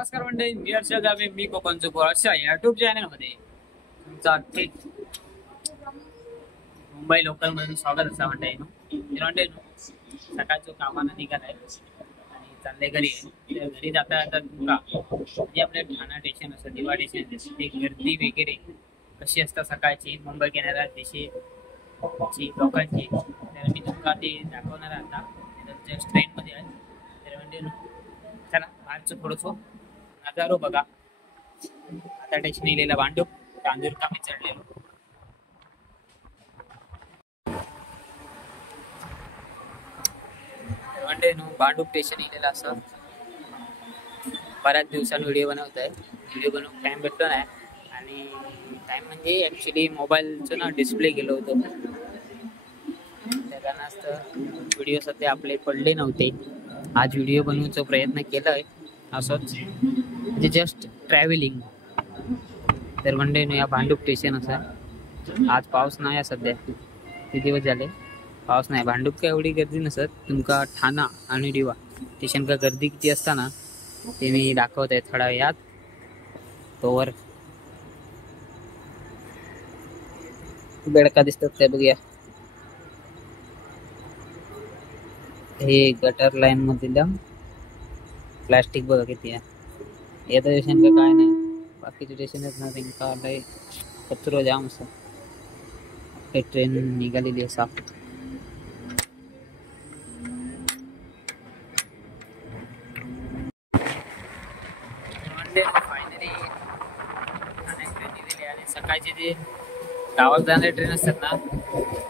नमस्कार मंडळी, मी हर्षद जावे. मी कोकणचं अशा युट्यूब चॅनलमध्ये तुमचं थेट मुंबई लोकल मधून स्वागत असा मंडळी. सकाळचं कामानं निघालाय आणि चालले घरी. घरी जाता जाता तुमका जे आपल्या ठाणा स्टेशन असतं, दिवा स्टेशन, ते गर्दी वगैरे कशी असतात सकाळची मुंबई येणाऱ्या देशाची लोकांची, तर मी तुमका ते दाखवणार आहे आता. जस्ट ट्रेनमध्ये आहे. तर म्हणजे चला बाहेरचं थोडंसं नजारो बघा. आता स्टेशन लिहिलेला भांडूप तांदूरका मी चढलेलो. भांडूप स्टेशन लिहिलेलं असं. बऱ्याच दिवसांनी व्हिडिओ बनवत आहे. व्हिडिओ बनवून टाइम भेटतो नाही, आणि टाइम म्हणजे ॲक्च्युली मोबाईलचं ना डिस्प्ले गेलो होतो, त्या कारणास्तव व्हिडिओ सध्या आपले पडले नव्हते. आज व्हिडिओ बनवण्याचा प्रयत्न केला आहे असंच, म्हणजे जस्ट ट्रॅव्हलिंग. तर मंडळी या भांडूप स्टेशन असं आहे. आज पाऊस नाही आहे सध्या, किती दिवस झाले पाऊस नाही. भांडूप काय एवढी गर्दी नसत. तुमका ठाणा आणि दिवा स्टेशन का गर्दी किती असताना ते मी दाखवत आहे थोडा वेळात. तोवर बेडका दिसतात काय बघूया. हे गटर लाईन मधील प्लास्टिक बघा किती आहे. येतं स्टेशन का काय नाही, बाकीचे स्टेशनच ना त्यांना लय कचरो जाम असं. आपली ट्रेन निघालेली असा. फायनली ठाण्यात ट्रेन निघाली, आणि सकाळचे जे गावात जाणारे ट्रेन असतात ना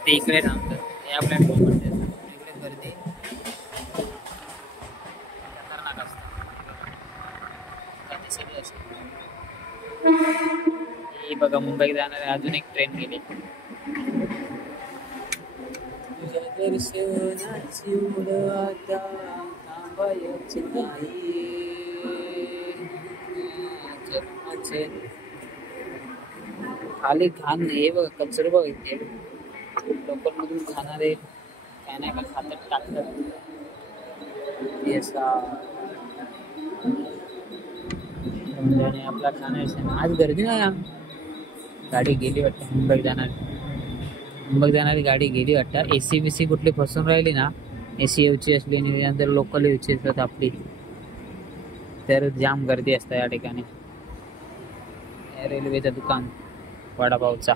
ते इकडे थांबतात. या प्लॅटफॉर्मवरती असतात. इकडे गर्दी खतरनाक असतात. ही बघा मुंबईत जाणारी अजून एक ट्रेन गेली. तुझ्या दर्शनाची ओढ आता थांबायची नाही. जन्माचे खाली घाण हे बघा, कचरा बघ इथे. लोकल मधून खाणारे काय नाही का खातात टाकतात. आपला खाणं आज गर्दी नाही. गाडी गेली वाटतं मुंबईत जाणारी गाडी गेली वाटतं. एसी बीसी कुठली फसून राहिली ना, एसी येऊची असली आणि त्यानंतर लोकल येऊची असतात आपली, तर जाम गर्दी असते या ठिकाणी. रेल्वेचं दुकान वडापावचा.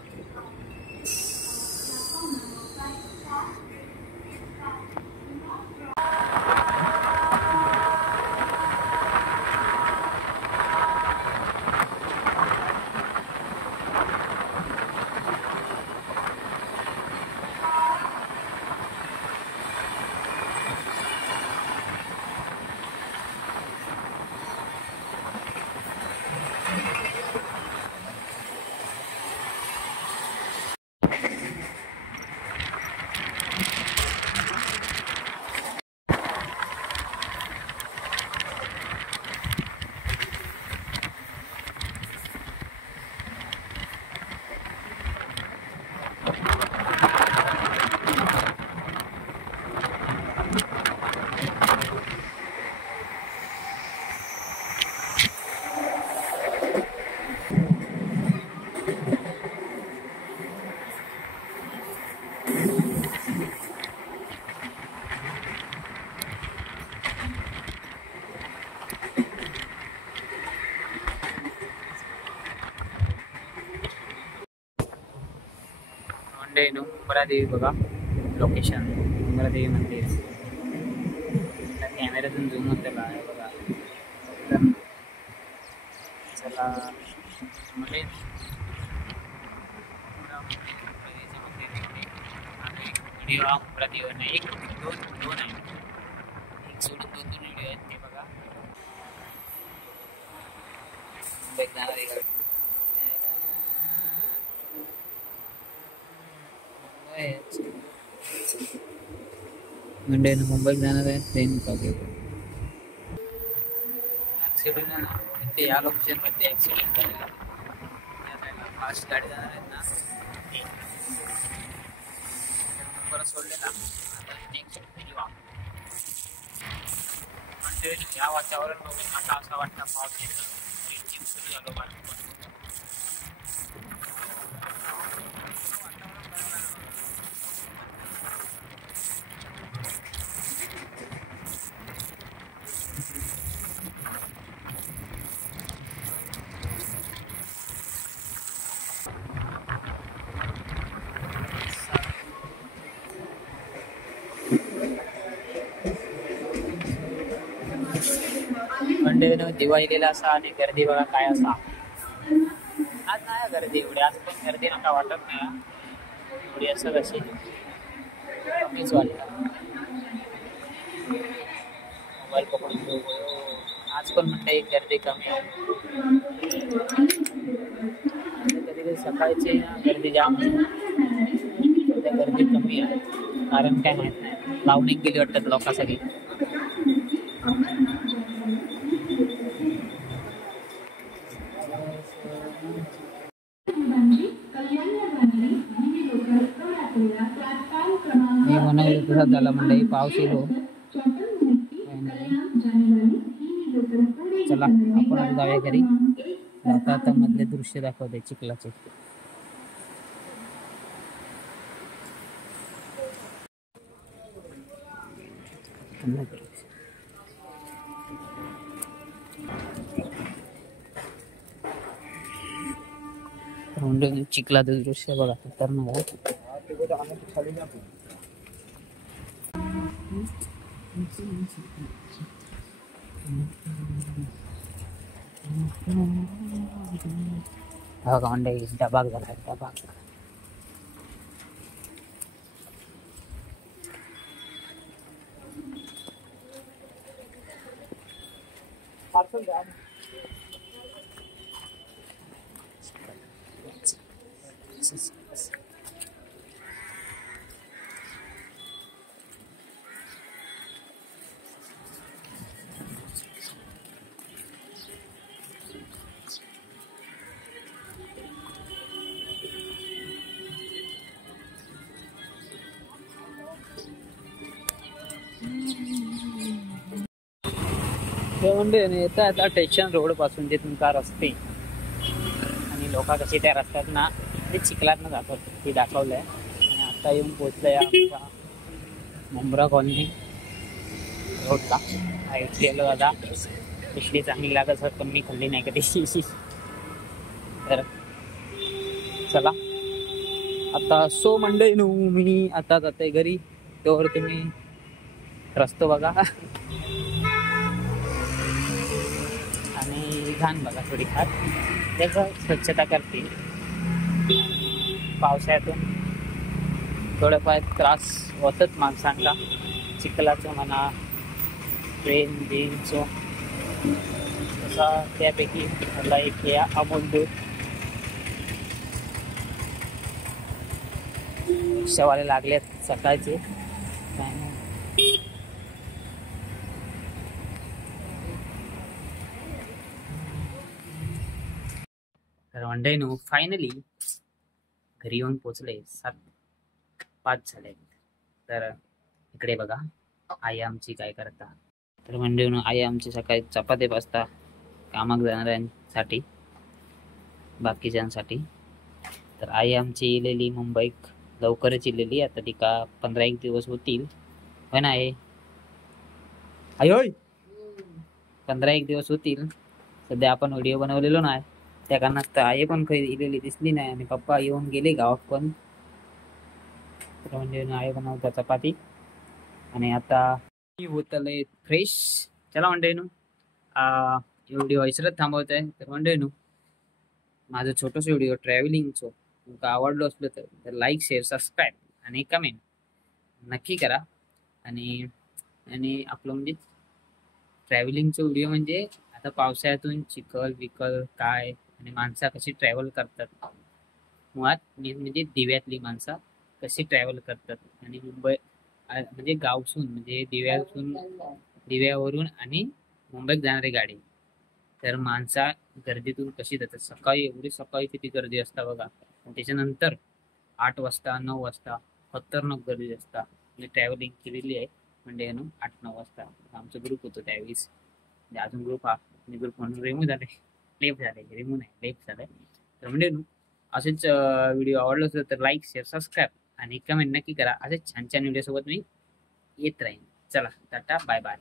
उंबरादेवी बघा लोकेशन. उंबरादेवी मंदिर कॅमेऱ्यातून झूम होतं आहे बघा. चला म्हणजे व्हिडिओ हा उंबरादेवी नाही, एक दोन आहे. एक सोडून दोन व्हिडिओ आहेत ते बघा. मुंबईत जाणारी गाडी मंडळी मुंबईत जाणार आहे ट्रेन बघू. ऍक्सिडेंट ते या लोकेशन मध्ये ऍक्सिडेंट झालेला. फास्ट गाडी जाणार आहेत ना परत सोडले ना. आता नेक्स्ट दिवा या वातावरण बघून आता असं वाटतं पाऊस येतो सुरू झालो बाकी मंडळीनं दिवाळीला असा आणि गर्दी बघा काय असा. आज नाही गर्दी एवढी, आज पण गर्दी नका वाटत नाही एवढी असं कशी कमीच वाटतं. मोबाईल पकडून आज पण म्हणते गर्दी कमी आहे. कधी कधी सकाळची गर्दी जाम सध्या गर्दी कमी आहे. कारण काय माहित नाही, लावणी गेली वाटतात लोक सगळी. मी म्हणाले तसंच झालं मंडळी, पाऊस येतो. चला आपण आता जाऊया घरी. आता मधले दृश्य दाखवते चिखलाचे. चिखलाचं दृश्य बघा तर ना हा गांडे डबाक झाला डबाक. म्हणजे येता आता स्टेशन रोड पासून जे तुमचा रस्ते आणि लोक कशी त्या रस्त्यात ना ते चिखलात ना जातात ते दाखवलंय. आणि आता येऊन पोहोचलंय आमच्या मुंब्रा कॉलनी रोडला. ऐकलेलो दादा पिशली चांगली लागत सर, पण मी खाल्ली नाही कधी. तर चला आता सो मंडळी मी आता जाते घरी. तोवर तुम्ही रस्तो बघा आणि घाण बघा थोडीफार, त्याचं स्वच्छता करते. पावसाळ्यातून थोडंफार त्रास होतच माणसांना, चिखलाचं म्हणा ट्रेन बीनचं. तसा त्यापैकी मला एक या अमोल दूध रिक्षावाले लागलेत सकाळचे. तर मंडळी नो फायनली घरी येऊन पोचले. 7:05 झाले. तर इकडे बघा आई आमची काय करता. तर मंडळी नो आई आमची सकाळी चपाती पास्ता कामाक जाणाऱ्यांसाठी बाकीच्यांसाठी. तर आई आमची इलेली मुंबईत लवकरच इलेली. आता तिका 15-1 दिवस होतील होय ना आई? आई होय 15-1 दिवस होतील. सध्या आपण व्हिडिओ बनवलेलो नाही त्या कारणात आई पण काही इलेली दिसली नाही. आणि पप्पा येऊन गेले गावात पण. तर म्हणजे आई बनवता चपाती आणि आता होतलंय फ्रेश. चला मंडळी नु व्हिडिओ हैसरत थांबवत आहे. तर मंडळी नु माझं छोटंसं व्हिडिओ ट्रॅव्हलिंगचं तुमका आवडलो असलं तर लाईक शेअर सबस्क्राईब आणि कमेंट नक्की करा. आणि आपलं म्हणजे ट्रॅव्हलिंगचं व्हिडिओ म्हणजे आता पावसाळ्यातून चिखल विकल काय आणि माणसं कशी ट्रॅव्हल करतात, मुळात म्हणजे दिव्यातली माणसं कशी ट्रॅव्हल करतात. आणि मुंबई म्हणजे गावसून म्हणजे दिव्यावरून आणि मुंबईत जाणारी गाडी. तर माणसा गर्दीतून कशी जातात. सकाळी एवढी सकाळी किती गर्दी असता बघा. त्याच्यानंतर 8 वाजता 9 वाजता खतरनाक गर्दी असता. म्हणजे ट्रॅव्हलिंग केलेली आहे म्हणजे 8-9 वाजता आमचा ग्रुप होतो त्यावेळेस. म्हणजे अजून ग्रुप हा ग्रुप म्हणून रिमूव्ह झाले, लेफ्ट झाले, रिमूव्ह नाही लेफ्ट झाले. तर म्हणजे असेच व्हिडिओ आवडला असेल तर लाईक शेअर सबस्क्राईब आणि कमेंट नक्की करा. असेच छान छान व्हिडिओ सोबत मी येत राहीन. चला टाटा बाय बाय.